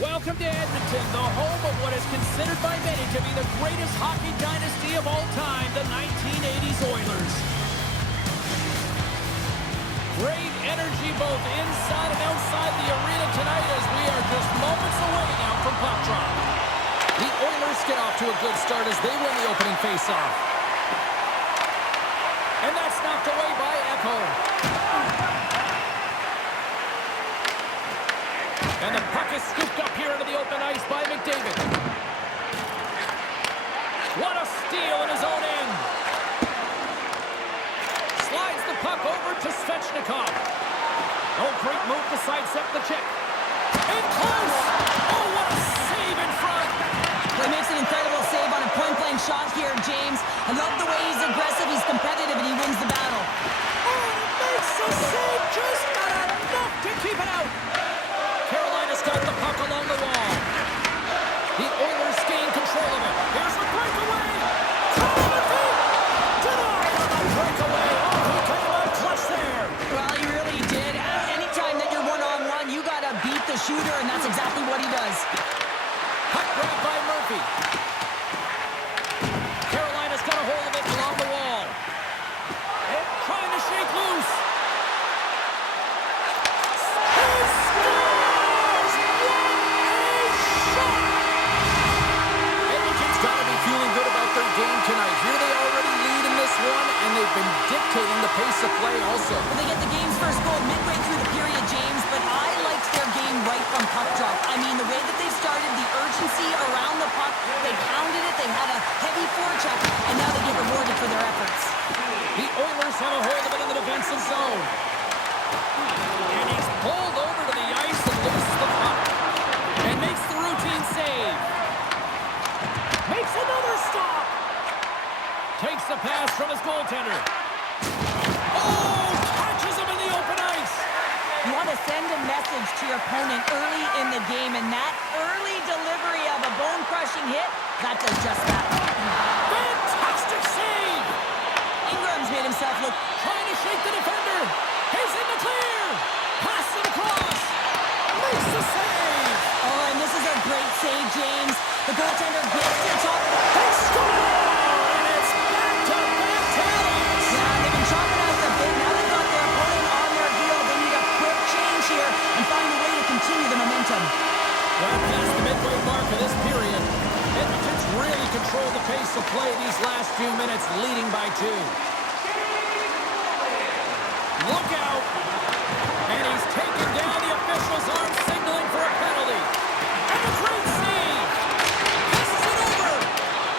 Welcome to Edmonton, the home of what is considered by many to be the greatest hockey dynasty of all time, the 1980s Oilers. Great energy both inside and outside the arena tonight as we are just moments away now from puck drop. The Oilers get off to a good start as they win the opening faceoff. And that's knocked away by Echo. And the puck is scooped up here into the open ice by McDavid. What a steal in his own end. Slides the puck over to Svechnikov. Oh, great move to sidestep the check. In close. Oh, what a save in front. He makes an incredible save on a point-blank shot here, James. I love the way he's aggressive, he's competitive, and he wins the battle. Oh, makes the save, just not enough to keep it out. Carolina's got the puck along the wall. The Oilers gain control of it. Here's a breakaway. Denied on the breakaway. Oh, he came out clutch there. Well, he really did. Anytime that you're one-on-one, you got to beat the shooter, and that's exactly what he does. Puck grab by Murphy. Carolina's got a hold of it along the wall. And trying to shake loose. Tonight. Here they already lead in this one, and they've been dictating the pace of play also. Well, they get the game's first goal midway through the period, James, but I liked their game right from puck drop. I mean, the way that they started, the urgency around the puck, they pounded it, they had a heavy forecheck, and now they get rewarded for their efforts. The Oilers have a hold of it in the defensive zone. And he's pulled over to the ice and loses the puck. And makes the routine save. Makes another stop. Takes the pass from his goaltender. Oh, catches him in the open ice. You want to send a message to your opponent early in the game, and that early delivery of a bone-crushing hit, that does just that. Fantastic save. Ingram's made himself look... Trying to shake the defender. He's in the clear. Pass it across. Makes the save. Oh, and this is a great save, James. The goaltender gets to the top. They score! And find a way to continue the momentum. Well, past the midway mark of this period, Edmonton's really controlled the pace of play these last few minutes, leading by 2. Look out! And he's taken down the official's arm, signaling for a penalty. And a great save! Passes it over!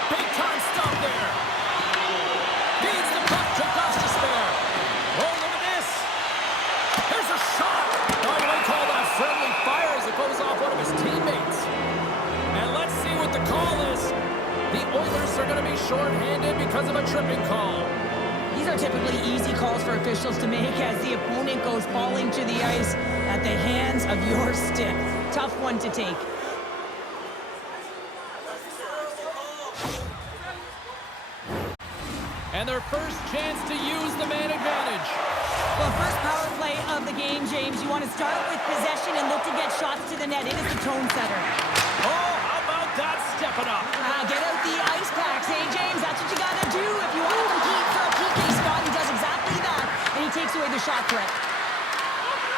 Big time stop there. Feeds the puck to Gostisbehere. Oh, look at this! There's a shot! Call that friendly fire as it goes off one of his teammates. And let's see what the call is. The Oilers are going to be shorthanded because of a tripping call. These are typically easy calls for officials to make as the opponent goes falling to the ice at the hands of your stick. Tough one to take. And their first chance to use the man advantage. Well, first power play of the game, James. You want to start with possession and look to get shots to the net. It is the tone setter. Oh, how about that stepping up? Get out the ice packs, hey, James? That's what you got to do if you want to compete for a PK spot. He does exactly that, and he takes away the shot threat.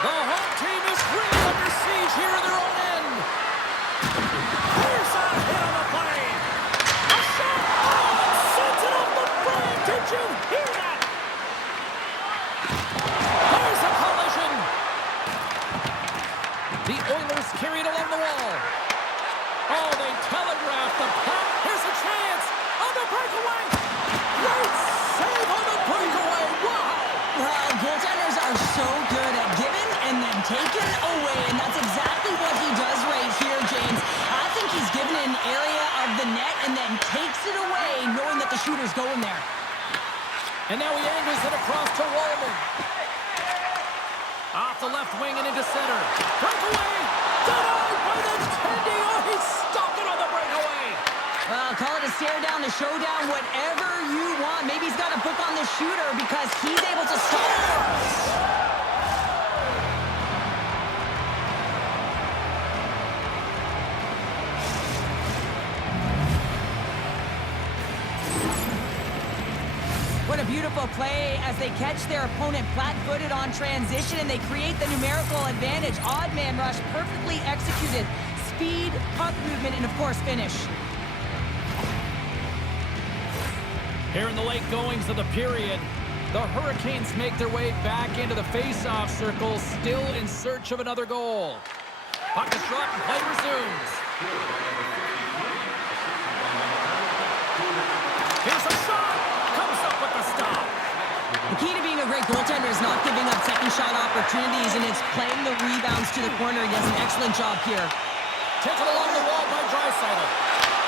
The home team is really under siege here in their own end. Here's a hit on the play. A shot. Oh, and sends it off the frame. Did you hear that? There's a collision. The Oilers carried along the wall. Oh, they telegraphed the puck. Here's a chance on the breakaway. Great save on the breakaway. Wow. Well, goaltenders are so good at giving and then taking away, and that's exactly what he does right here, James. I think he's given an area of the net and then takes it away, knowing that the shooter's going there. And now he angles it across to Wallman. Off the left wing and into center. Breakaway! Denied by the Tendy! Oh, he stopped it on the breakaway! Well, call it a stare down, a showdown, whatever you want. Maybe he's got a book on the shooter because he's able to stop. What a beautiful play as they catch their opponent flat-footed on transition, and they create the numerical advantage. Odd man rush, perfectly executed. Speed, puck movement, and of course, finish. Here in the late goings of the period, the Hurricanes make their way back into the face-off circle, still in search of another goal. Puck is dropped and play resumes. Here's a shot! Comes up with the stop. The key to being a great goaltender is not giving up second shot opportunities, and it's playing the rebounds to the corner. He does an excellent job here. Taken along the wall by Draisaitl.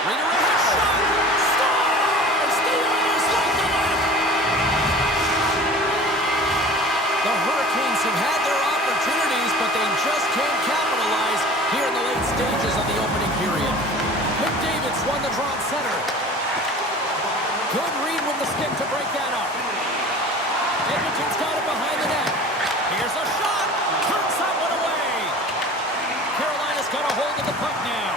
Redirect shot! Scores! The Oilers like the net! The Hurricanes have had their opportunities, but they just can't capitalize here in the late stages of the opening period. McDavid's won the draw at center. Good read with the stick to break that up. Edmonton's got it behind the net. Here's a shot. Turns that one away. Carolina's got a hold of the puck now.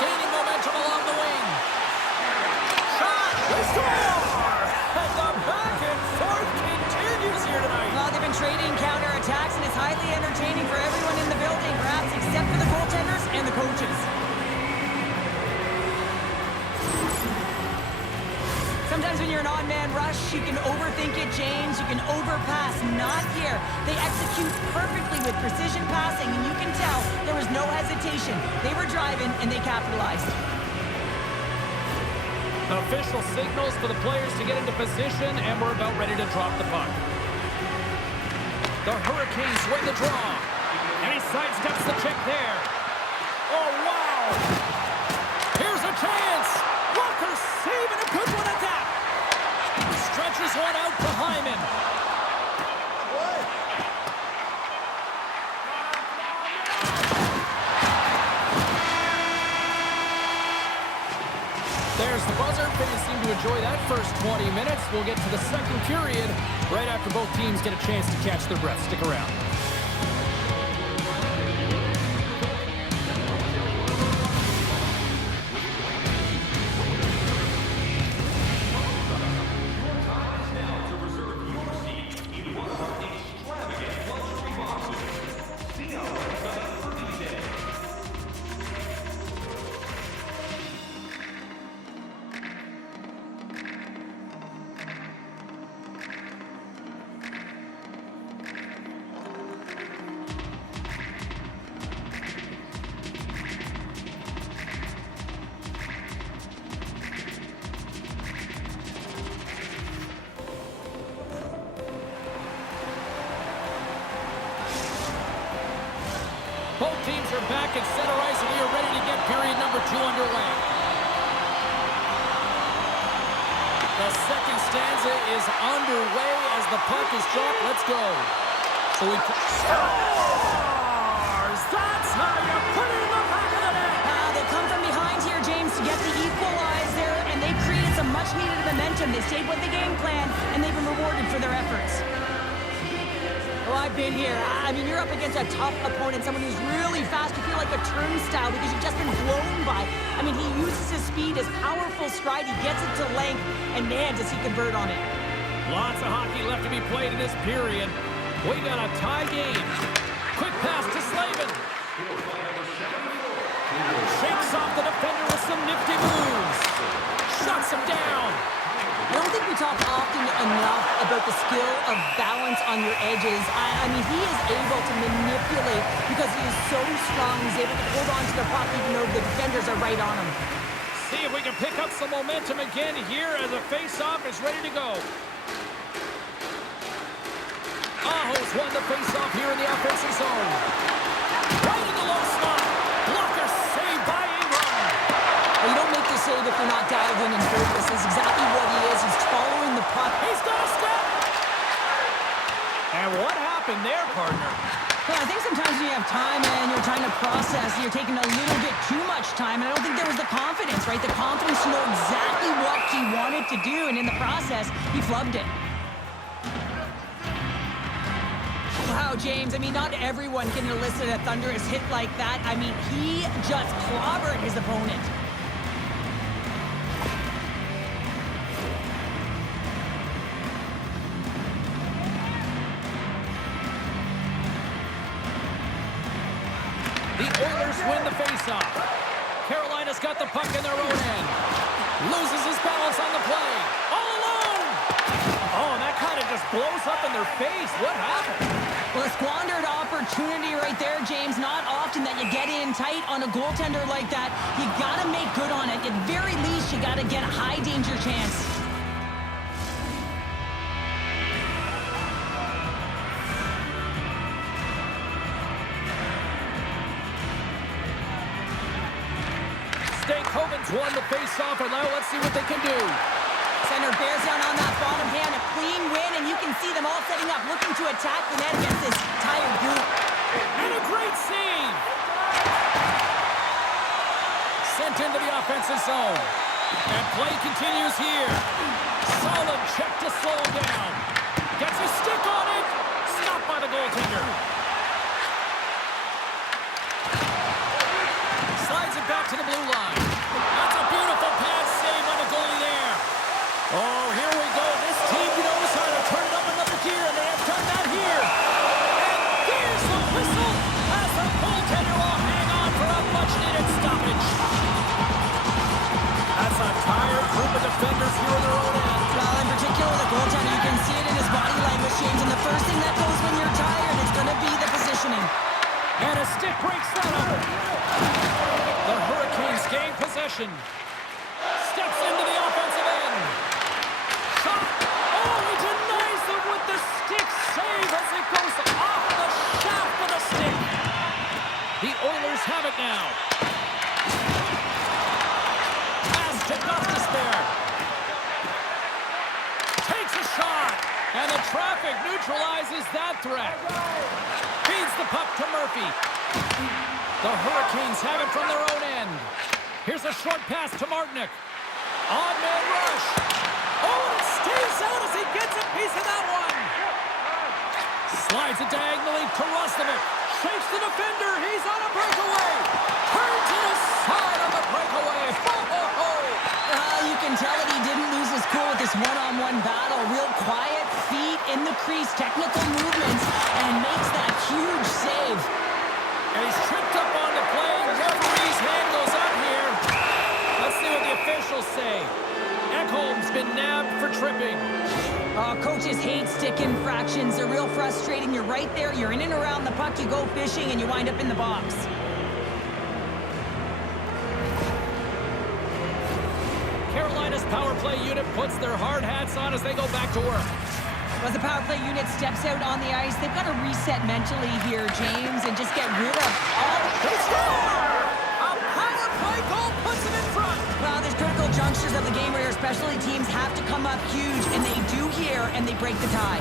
Gaining momentum along the wing. Shot. They score. And the back and forth continues here tonight. Well, they've been trading counterattacks, and it's highly entertaining for everyone in the building, perhaps except for the goaltenders and the coaches. Sometimes when you're an odd-man rush, you can overthink it, James. You can overpass. Not here. They execute perfectly with precision passing, and you can tell there was no hesitation. They were driving, and they capitalized. Official signals for the players to get into position, and we're about ready to drop the puck. The Hurricanes win the draw. And he sidesteps the check there. Oh, wow! Here's a chance! Walker saving a good one at that! Stretches one out to Hyman. There's the buzzer. Fans seem to enjoy that first 20 minutes. We'll get to the second period right after both teams get a chance to catch their breath. Stick around. Both teams are back at center ice, and we are ready to get period number 2 underway. The second stanza is underway as the puck is dropped. Let's go. So we scores! That's how you put it in the back of the net. They come from behind here, James, to get the equalizer, and they created some much-needed momentum. They stayed with the game plan, and they've been rewarded for their efforts. Oh, I've been here. I mean, you're up against a tough opponent, someone who's really fast. You feel like a turnstile because you've just been blown by. I mean, he uses his speed, his powerful stride. He gets it to length, and man, does he convert on it. Lots of hockey left to be played in this period. We got a tie game. Quick pass to Slavin. Shakes off the defender with some nifty moves. Shuts him down. I don't think we talk often enough about the skill of balance on your edges. I mean, he is able to manipulate because he is so strong. He's able to hold on to the puck even though the defenders are right on him. See if we can pick up some momentum again here as the face-off is ready to go. Aho's won the face-off here in the offensive zone. Right in the low slot. Blocker saved by Ingram. Well, you don't make the save if you're not dialed in and focused. That's exactly what he is. He's following the puck. He's got a step. And what happened there, partner? Well, I think sometimes when you have time and you're trying to process, you're taking a little bit too much time. And I don't think there was the confidence, right? The confidence to know exactly what he wanted to do. And in the process, he flubbed it. Wow, James, I mean, not everyone can elicit a thunderous hit like that. I mean, he just clobbered his opponent. Oilers win the faceoff. Carolina's got the puck in their own end. Loses his balance on the play. All alone! Oh, and that kind of just blows up in their face. What happened? Well, a squandered opportunity right there, James. Not often that you get in tight on a goaltender like that. You got to make good on it. At very least, you got to get a high danger chance. Stankoven's won the face-off, and now let's see what they can do. Center bears down on that bottom hand, a clean win, and you can see them all setting up, looking to attack the net against this tired group. And a great save! Sent into the offensive zone. And play continues here. Solid check to slow him down. Gets a stick on it. Stopped by the goaltender. Slides it back to the blue line. That's a beautiful pad save on the goalie there. Oh, here we go. This team knows how to turn it up another gear, and they have done that here. And there's the whistle as the goaltender will hang on for a much-needed stoppage. That's a tired group of defenders here in their own end. Well, in particular, the goaltender, you can see it in his body language, James, and the first thing that goes when you're tired is going to be the positioning. And a stick breaks that up. The Hurricanes gain possession. Steps into the offensive end. Shot. Oh, he denies them with the stick save as it goes off the shaft with a stick. The Oilers have it now. Pass to Gustus there. Takes a shot. And the traffic neutralizes that threat. Feeds the puck to Murphy. The Hurricanes have it from their own end. Here's a short pass to Martinick. Odd man rush. Oh, it stays out as he gets a piece of that one. Slides it diagonally to Rostovich. Shakes the defender. He's on a breakaway. Turns it aside on the breakaway. You can tell that he didn't lose his cool with this one-on-one battle. Real quiet, feet in the crease, technical movements, and makes that huge save. And he's tripped up on the play. Referee's hand goes up here. Let's see what the officials say. Ekholm's been nabbed for tripping. Coaches hate stick infractions. They're real frustrating. You're right there. You're in and around the puck. You go fishing, and you wind up in the box. Carolina's power play unit puts their hard hats on as they go back to work. As the power play unit steps out on the ice, they've got to reset mentally here, James, and just get rid of all... They score! A power play goal puts them in front! Well, there's critical junctures of the game where your specialty teams have to come up huge, and they do here, and they break the tie.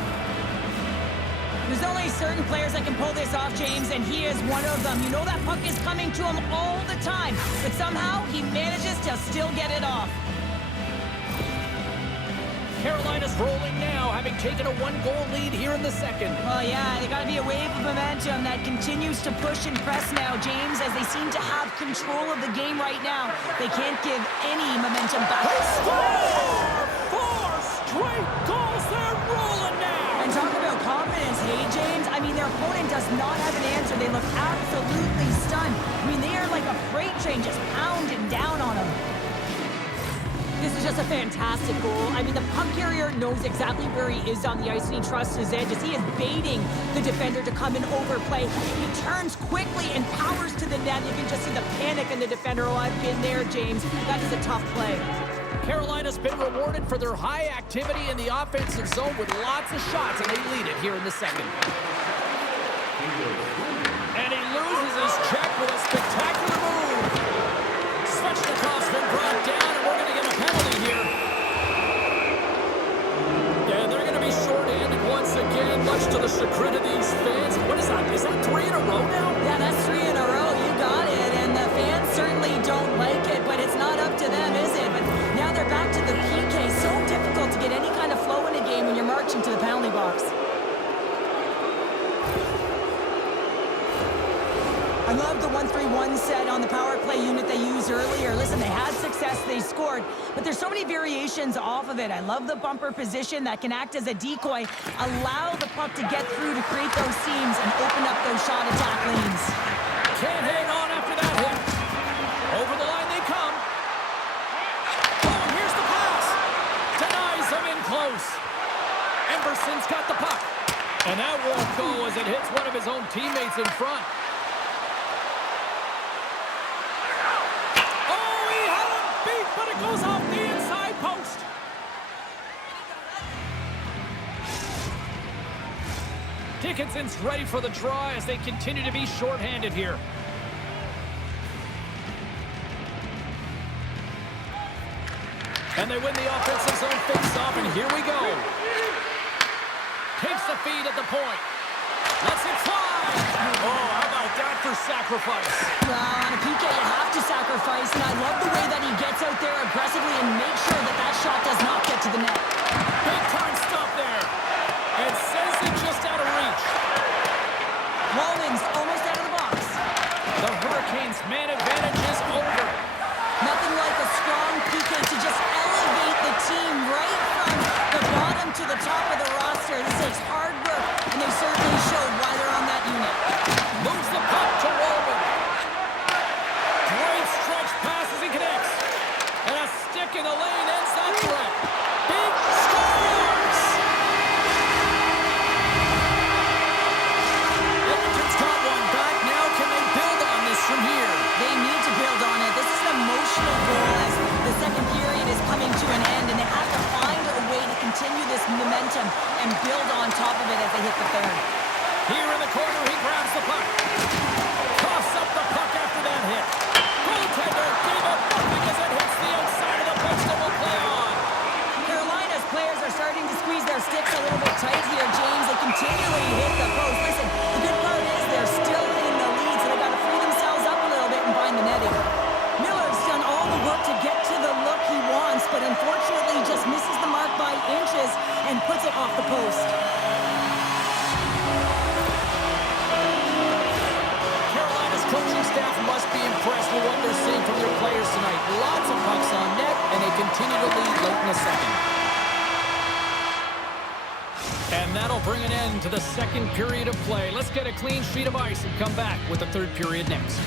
There's only certain players that can pull this off, James, and he is one of them. You know that puck is coming to him all the time, but somehow he manages to still get it off. Carolina's rolling now, having taken a one-goal lead here in the second. Well, yeah, they got to be a wave of momentum that continues to push and press now, James, as they seem to have control of the game right now. They can't give any momentum back. They score! 4 straight goals, they're rolling now! And talk about confidence, hey, James? I mean, their opponent does not have an answer. They look absolutely stunned. I mean, they are like a freight train just pounding down on them. This is just a fantastic goal. I mean, the puck carrier knows exactly where he is on the ice, and he trusts his edges. He is baiting the defender to come and overplay. He turns quickly and powers to the net. You can just see the panic in the defender. Oh, I've been there, James. That is a tough play. Carolina's been rewarded for their high activity in the offensive zone with lots of shots, and they lead it here in the second. And he loses his check with a spectacular move. Svechnikov's been brought down, and we're going to get a penalty here. Yeah, they're going to be shorthanded once again, much to the chagrin of these fans. What is that? Is that 3 in a row now? Yeah, that's 3 in a row. You got it. And the fans certainly don't like it, but it's not up to them, is it? But now they're back to the PK. So difficult to get any kind of flow in a game when you're marching to the penalty box. I love the 1-3-1 set on the power play unit they used earlier. Listen, they had success, they scored, but there's so many variations off of it. I love the bumper position that can act as a decoy, allow the puck to get through to create those seams and open up those shot attack lanes. Can't hang on after that Dickinson's got the puck. And that won't go as it hits one of his own teammates in front. Oh, he had him beat, but it goes off the inside post. Dickinson's ready for the draw as they continue to be shorthanded here. And they win the offensive zone face-off, and here we go. Takes the feed at the point. Lets it fly. Oh, how about that for sacrifice? Well, on a PK, you have to sacrifice, and I love the way that he gets out there aggressively and makes sure that that shot does not get to the net. Big time stop there. And sends it just out of reach. Walden's almost out of the box. The Hurricanes' man advantage is over. Nothing like a strong PK to just elevate the team right from the bottom to the top of the roster. This takes hard work, and they certainly showed why they're on that unit. Moves the puck to Walden. Great stretch passes and connects. And a stick in the lane ends that threat. Big scores! Edmonton's got one back. Now can they build on this from here? They need to build on it. This is an emotional goal as the second period is coming to an end, and they have to find a way to continue this momentum and build on top of it as they hit the third. Here in the corner, he grabs the puck. Coughs up the puck after that hit. Goaltender gave up nothing as it hits the outside of the post and will play on. Carolina's players are starting to squeeze their sticks a little bit tight here, James. They continually hit the post. Listen, the good part is they're still in the lead, so they've got to free themselves up a little bit and find the netting. Miller's done all the work to get to the look he wants, but unfortunately just misses the mark by inches and puts it off the post. Carolina's coaching staff must be impressed with what they're seeing from their players tonight. Lots of pucks on net, and they continue to lead late in the second. And that'll bring an end to the second period of play. Let's get a clean sheet of ice and come back with the third period next.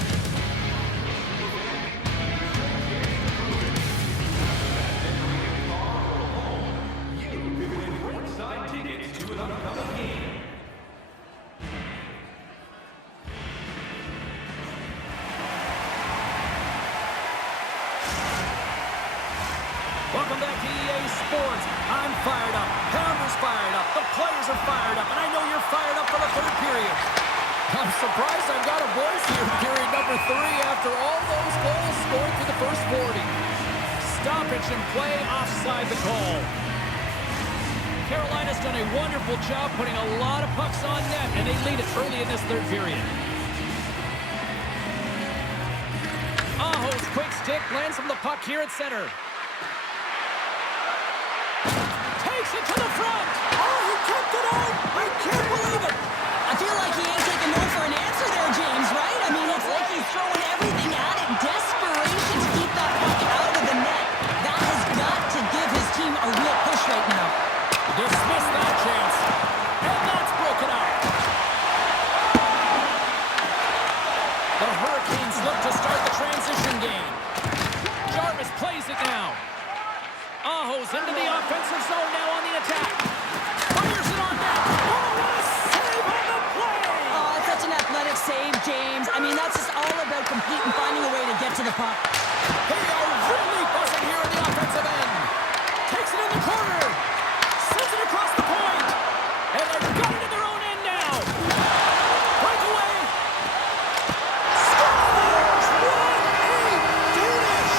Welcome back to EA Sports. I'm fired up. Pounder's fired up. The players are fired up. And I know you're fired up for the third period. I'm surprised I've got a voice here in period number 3 after all those goals scored through the first 40. Stoppage and play offside the call. Carolina's done a wonderful job putting a lot of pucks on net, and they lead it early in this third period. Aho's quick stick lands from the puck here at center. Takes it to the front. Oh, he kept it out. I can't believe it. I feel like he ain't taking no for an answer there, James, right? I mean, it's like he's throwing everything at it. Desperation to keep that puck out of the net. That has got to give his team a real push right now. Dismiss that chance. And that's broken out. The Hurricanes look to start the transition game. Jarvis plays it now. Aho's into the offensive zone now on the attack. Fires it on net. Oh, what a save on the play! Oh, it's such an athletic save, James. I mean, that's just all about complete and finding a way to get to the puck. They are really buzzing here in the offensive end. Takes it in the corner. Sends it across the point. And they've got it in their own end now. Breakaway. Scores! What a finish!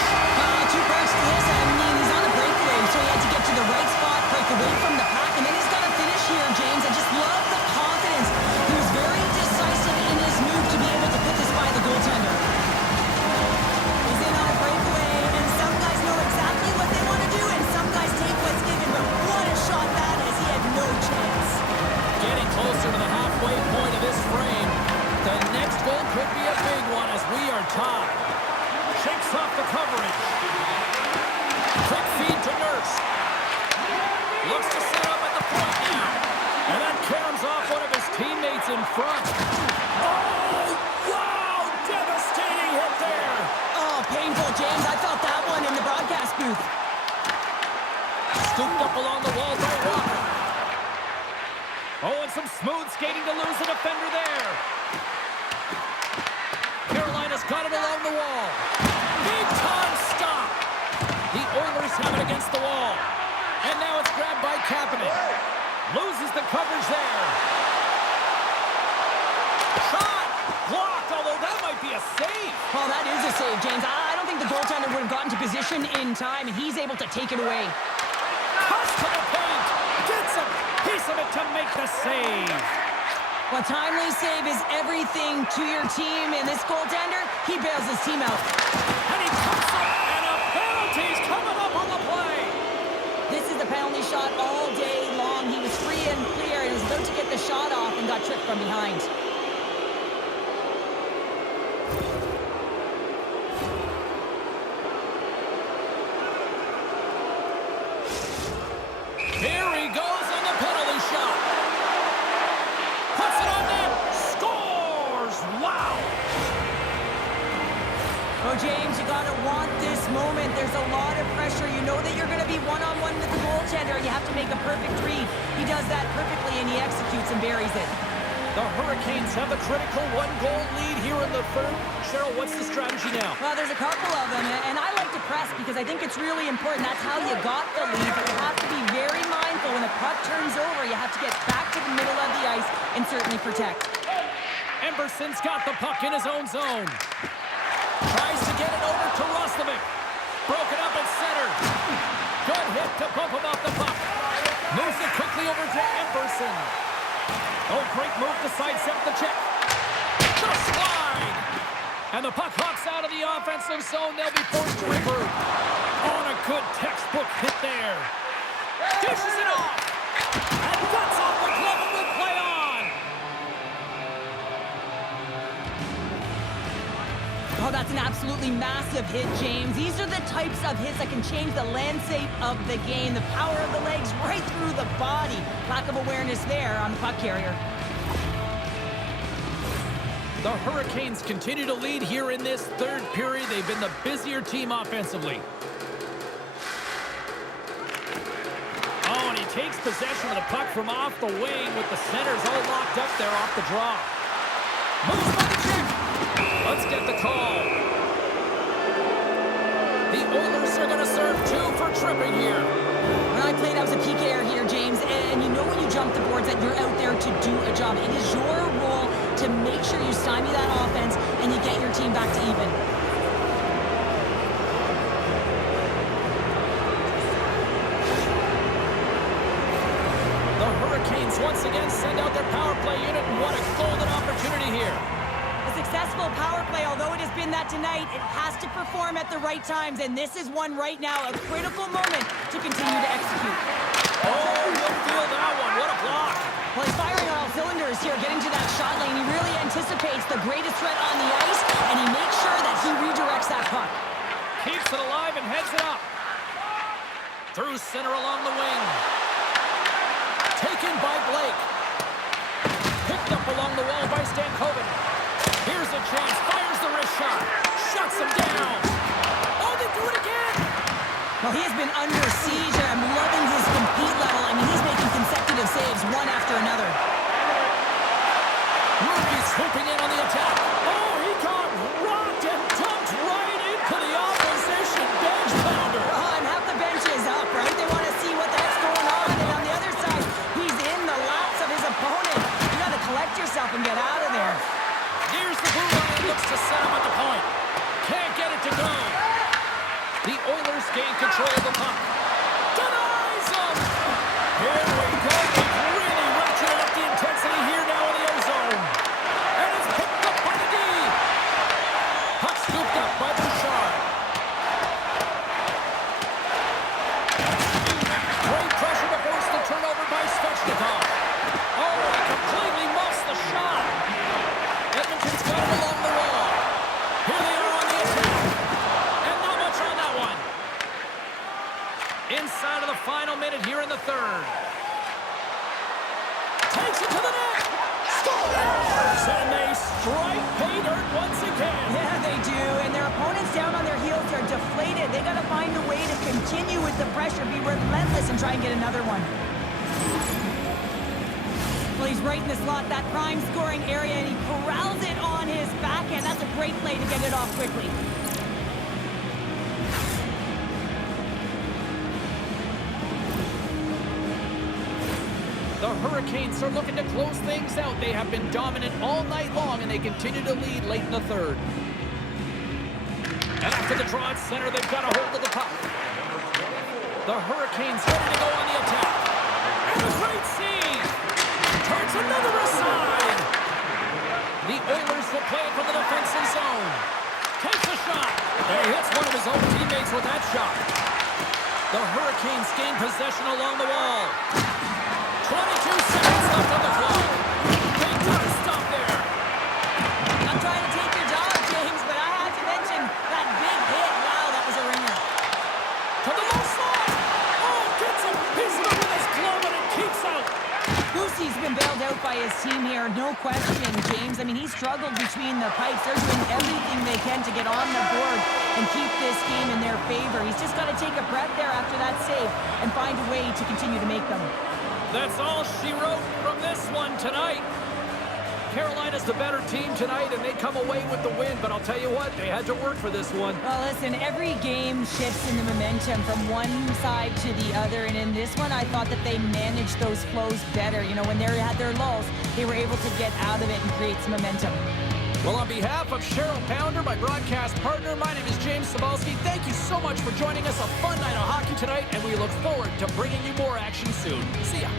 Two parts to this. I mean, he's on a breakaway, so he had to get to the right spot, break away from the pack, and then he's got to finish here, James. I just love the confidence. He was very decisive in his move to be able to put this by the goaltender. He's in on a breakaway, and some guys know exactly what they want to do, and some guys take what's given, but what a shot that is. He had no chance. Getting closer to the halfway point of this frame. The next goal could be a big one as we are tied. Shakes off the coverage. Quick feed to Nurse. Looks to set up at the point now. And that caroms off one of his teammates in front. Oh, wow! Devastating hit there. Oh, painful, James. I felt that one in the broadcast booth. Scooped up along the wall by Walker. Smooth skating to lose a defender there. Carolina's got it along the wall. Big time stop. The Oilers have it against the wall. And now it's grabbed by Kapanen. Loses the coverage there. Shot! Blocked, although that might be a save. Well, that is a save, James. I don't think the goaltender would have gotten to position in time, and he's able to take it away. Cuts to the paint. Gets a piece of it to make the save. Well, timely save is everything to your team, and this goaltender, he bails his team out. And he cuts up, and a penalty's coming up on the play. This is the penalty shot all day long. He was free and clear, and was about to get the shot off and got tripped from behind. Here he goes on the penalty shot. Puts it on net. Scores! Wow! Oh, James, you got to want this moment. There's a lot of pressure. You know that you're going to be one-on-one with the goaltender, and you have to make a perfect read. He does that perfectly, and he executes and buries it. The Hurricanes have a critical one-goal lead here in the third. Cheryl, what's the strategy now? Well, there's a couple of them, and I like to press because I think it's really important. That's how you got the lead, but you have to be very mindful. When the puck turns over, you have to get back to the middle of the ice and certainly protect. Emberson's got the puck in his own zone. Tries to get it over to Roslovic. Broken up at center. Good hit to bump him off the puck. Moves it quickly over to Emberson. Oh, great move to sidestep the check. The slide! And the puck hops out of the offensive zone. They'll be forced to regroup. On a good textbook hit there. Dishes it off. And that's off the glove and will play on. Oh, that's an absolutely massive hit, James. These are the types of hits that can change the landscape of the game. The power of the legs right through the body. Lack of awareness there on the puck carrier. The Hurricanes continue to lead here in this third period. They've been the busier team offensively. Oh, and he takes possession of the puck from off the wing with the centers all locked up there off the draw. Moves by the check. Let's get the call. The Oilers are going to serve 2 for tripping here. When I played, I was a PKer here, James, and you know when you jump the boards that you're out there to do a job. It is your role to make sure you stymie that offense and you get your team back to even. The Hurricanes once again send out their power play unit, and what a golden opportunity here. A successful power play, although it has been that tonight, it has to perform at the right times, and this is one right now, a critical moment to continue to execute. Oh, you'll feel that one. What a block. Well, he's firing on all cylinders here, getting to that shot lane. He really anticipates the greatest threat on the ice, and he makes sure that he redirects that puck. Keeps it alive and heads it up. Through center along the wing. Taken by Blake. Picked up along the wall by Stankoven. Here's a chance. Fires the wrist shot. Shuts him down. Oh, they do it again. Well, he has been under siege, and I'm loving his compete level. I mean, he's making consecutive saves one after another. Murphy swooping in on the attack. Oh, he got rocked and dumped right into the opposition bench pounder. And half the bench is up, right? They want to see what the heck's going on. And on the other side, he's in the laps of his opponent. You got to collect yourself and get out of there. Here's the blue line and looks to set him at the point. Can't get it to go. The Oilers gain control of the puck. Denies him! Here we go. They've really ratcheted up the intensity here now in the ozone. And it's picked up by the D. Puck scooped up by Bouchard. Great pressure to force the turnover by Svechnikov. Oh, he completely muffs the shot. Edmonton's got it along the wall. Here they are on the attack. And not much on that one. Inside of the final minute here in the third. Takes it to the net. Scores! And they strike pay dirt once again. Yeah, they do. And their opponents down on their heels are deflated. They got to find a way to continue with the pressure, be relentless, and try and get another one. Well, he's right in the slot, that prime scoring area, and he corrals it on his backhand. That's a great play to get it off quickly. The Hurricanes are looking to close things out. They have been dominant all night long, and they continue to lead late in the third. And after the draw at center, they've got a hold of the puck. The Hurricanes ready to go on the attack. And a great save! Turns another aside! The Oilers will play it from the defensive zone. Takes a shot. And he hits one of his own teammates with that shot. The Hurricanes gain possession along the wall. 22 seconds left on the clock. Big time stop there. I'm trying to take your job, James, but I have to mention that big hit. Wow, that was a ringer. To the low slot. Oh, gets him. He's up with his glove and it keeps out. Boosie's been bailed out by his team here, no question, James. I mean, he struggled between the pipes. They're doing everything they can to get on the board and keep this game in their favor. He's just got to take a breath there after that save and find a way to continue to make them. That's all she wrote from this one tonight. Carolina's the better team tonight, and they come away with the win. But I'll tell you what, they had to work for this one. Well, listen, every game shifts in the momentum from one side to the other. And in this one, I thought that they managed those flows better. You know, when they had their lulls, they were able to get out of it and create some momentum. Well, on behalf of Cheryl Pounder, my broadcast partner, my name is James Cebulski. Thank you so much for joining us. A fun night of hockey tonight, and we look forward to bringing you more action soon. See ya.